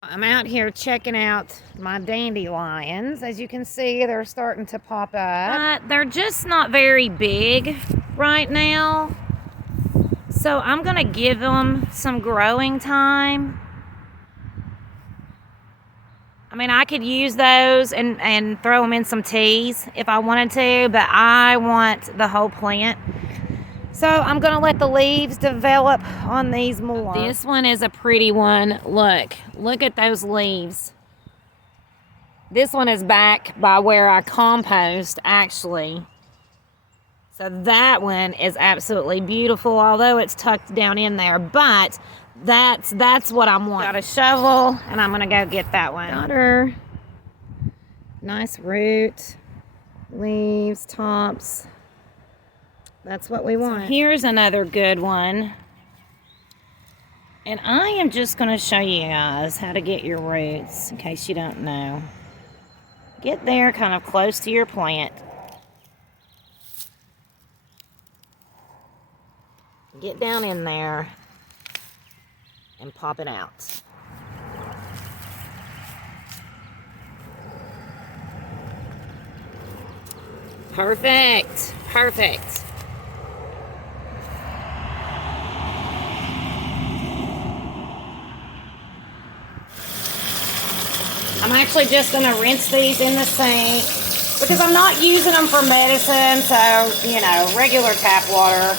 I'm out here checking out my dandelions. As you can see, they're starting to pop up. They're just not very big right now. So I'm going to give them some growing time. I mean, I could use those and throw them in some teas if I wanted to, but I want the whole plant. So I'm going to let the leaves develop on these more. This one is a pretty one. Look at those leaves. This one is back by where I compost, actually. So that one is absolutely beautiful, although it's tucked down in there. But that's what I'm wanting. Got a shovel, and I'm going to go get that one. Got her. Nice root, leaves, tops. That's what we want. So here's another good one. And I am just going to show you guys how to get your roots, in case you don't know. Get there kind of close to your plant. Get down in there and pop it out. Perfect. Perfect. I'm actually just going to rinse these in the sink because I'm not using them for medicine, so, you know, regular tap water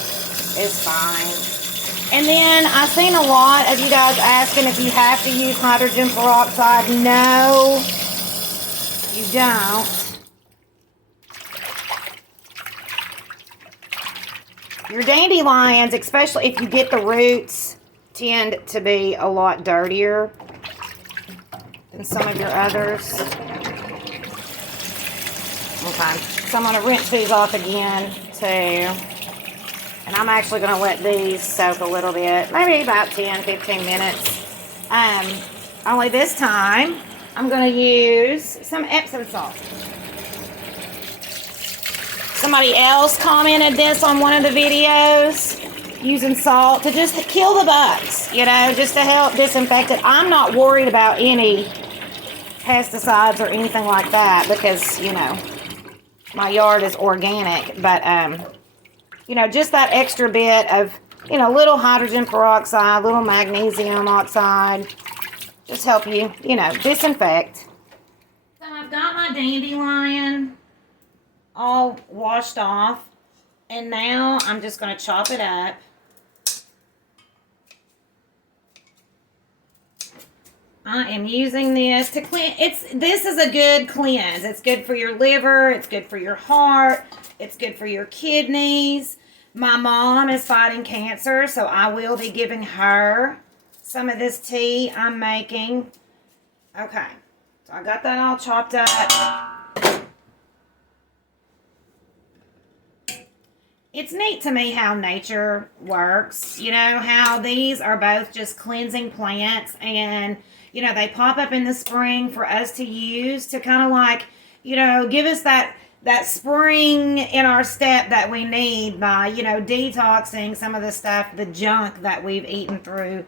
is fine. And then I've seen a lot of you guys asking if you have to use hydrogen peroxide. No, you don't. Your dandelions, especially if you get the roots, tend to be a lot dirtier than some of your others. Okay, so I'm going to rinse these off again too. And I'm actually going to let these soak a little bit, maybe about 10-15 minutes. Only this time, I'm going to use some Epsom salt. Somebody else commented this on one of the videos, using salt to just kill the bugs, you know, just to help disinfect it. I'm not worried about any pesticides or anything like that because, you know, my yard is organic. But, you know, just that extra bit of, you know, little hydrogen peroxide, little magnesium oxide, just help you, you know, disinfect. So I've got my dandelion all washed off, and now I'm just going to chop it up. I am using this to cleanse. This is a good cleanse. It's good for your liver. It's good for your heart. It's good for your kidneys. My mom is fighting cancer, so I will be giving her some of this tea I'm making. Okay, so I got that all chopped up. It's neat to me how nature works. You know, how these are both just cleansing plants, and, you know, they pop up in the spring for us to use to kind of like, you know, give us that spring in our step that we need by, you know, detoxing some of the stuff, the junk that we've eaten through,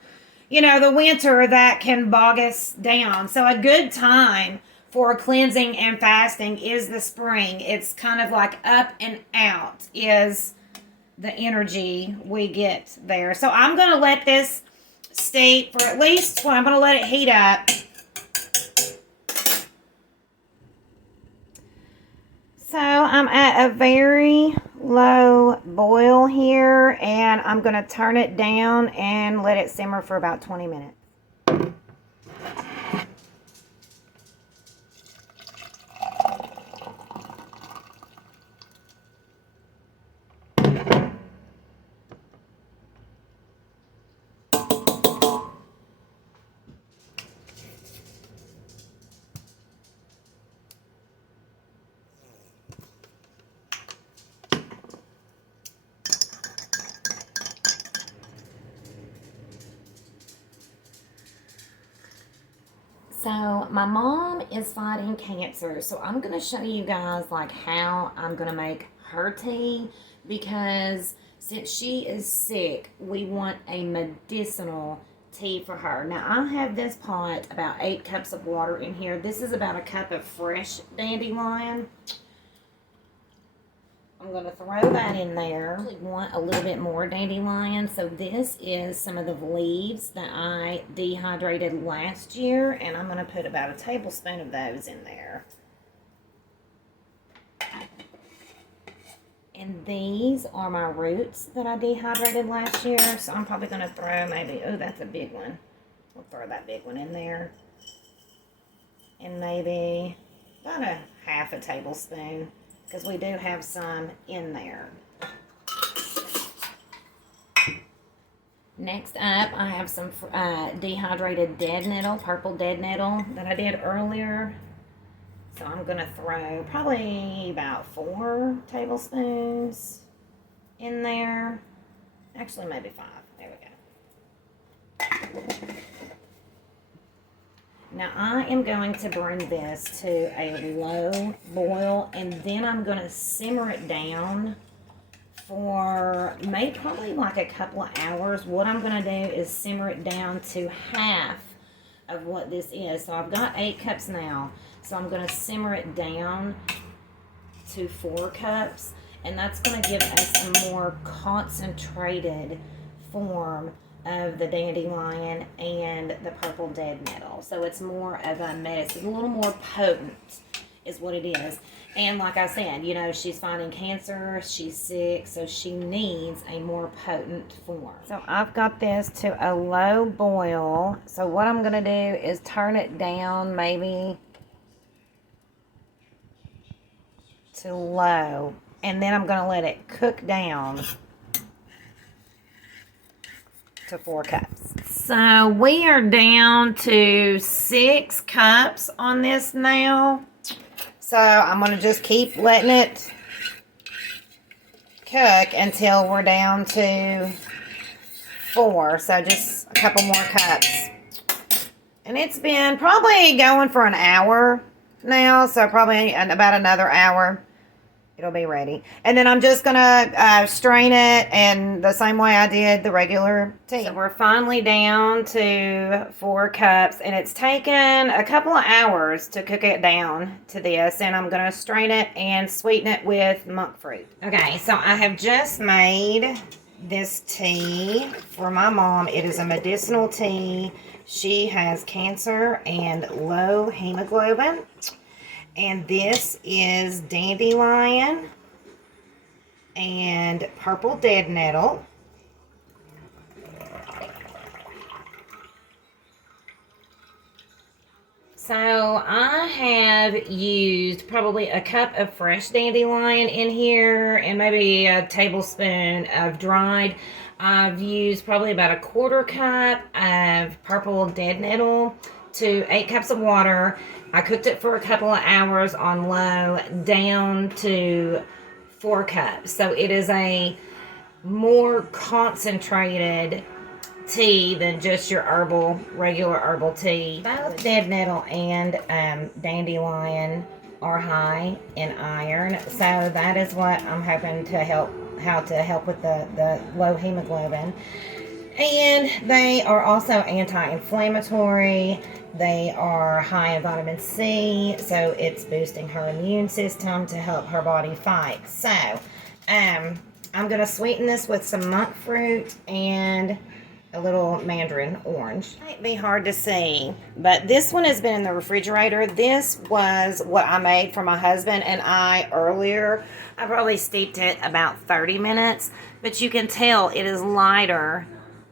you know, the winter that can bog us down. So a good time for cleansing and fasting is the spring. It's kind of like up and out is the energy we get there. So I'm going to let this steep for at least, well, I'm going to let it heat up. So I'm at a very low boil here, and I'm going to turn it down and let it simmer for about 20 minutes. So my mom is fighting cancer, so I'm going to show you guys like how I'm going to make her tea, because since she is sick, we want a medicinal tea for her. Now, I have this pot, about 8 cups of water in here. This is about a cup of fresh dandelion. I'm going to throw that in there. I want a little bit more dandelion. So this is some of the leaves that I dehydrated last year, and I'm going to put about a tablespoon of those in there. And these are my roots that I dehydrated last year. So I'm probably going to throw maybe, oh, that's a big one. We'll throw that big one in there. And maybe about a half a tablespoon, because we do have some in there. Next up, I have some dehydrated dead nettle, purple dead nettle that I did earlier. So I'm going to throw probably about 4 tablespoons in there. Actually, maybe 5. There we go. Now, I am going to bring this to a low boil, and then I'm going to simmer it down for maybe probably like a couple of hours. What I'm going to do is simmer it down to half of what this is. So I've got 8 cups now, so I'm going to simmer it down to 4 cups, and that's going to give us a more concentrated form of the dandelion and the purple dead nettle. So it's more of a medicine, a little more potent is what it is. And like I said, you know, she's fighting cancer, she's sick, so she needs a more potent form. So I've got this to a low boil. So what I'm going to do is turn it down maybe to low, and then I'm going to let it cook down to 4 cups. So we are down to 6 cups on this now. So I'm going to just keep letting it cook until we're down to 4. So just a couple more cups. And it's been probably going for an hour now. So probably about another hour. It'll be ready. And then I'm just going to strain it and the same way I did the regular tea. So we're finally down to 4 cups. And it's taken a couple of hours to cook it down to this. And I'm going to strain it and sweeten it with monk fruit. Okay, so I have just made this tea for my mom. It is a medicinal tea. She has cancer and low hemoglobin. And this is dandelion and purple dead nettle. So I have used probably a cup of fresh dandelion in here and maybe a tablespoon of dried. I've used probably about a 1/4 cup of purple dead nettle to 8 cups of water. I cooked it for a couple of hours on low, down to 4 cups. So it is a more concentrated tea than just your regular herbal tea. Both dead nettle and dandelion are high in iron. So that is what I'm hoping to help with the low hemoglobin. And they are also anti-inflammatory. They are high in vitamin C, so it's boosting her immune system to help her body fight. So, I'm going to sweeten this with some monk fruit and a little mandarin orange. It might be hard to see, but this one has been in the refrigerator. This was what I made for my husband and I earlier. I probably steeped it about 30 minutes, but you can tell it is lighter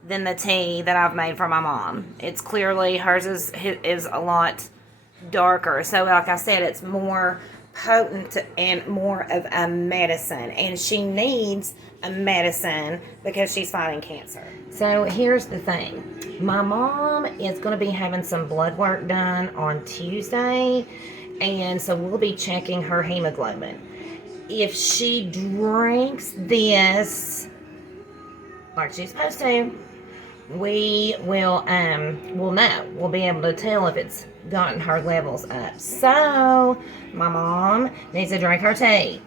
than the tea that I've made for my mom. It's clearly, hers is a lot darker. So like I said, it's more potent and more of a medicine. And she needs a medicine because she's fighting cancer. So here's the thing. My mom is going to be having some blood work done on Tuesday. And so we'll be checking her hemoglobin. If she drinks this like she's supposed to, we will we'll know. We'll be able to tell if it's gotten her levels up. So my mom needs to drink her tea.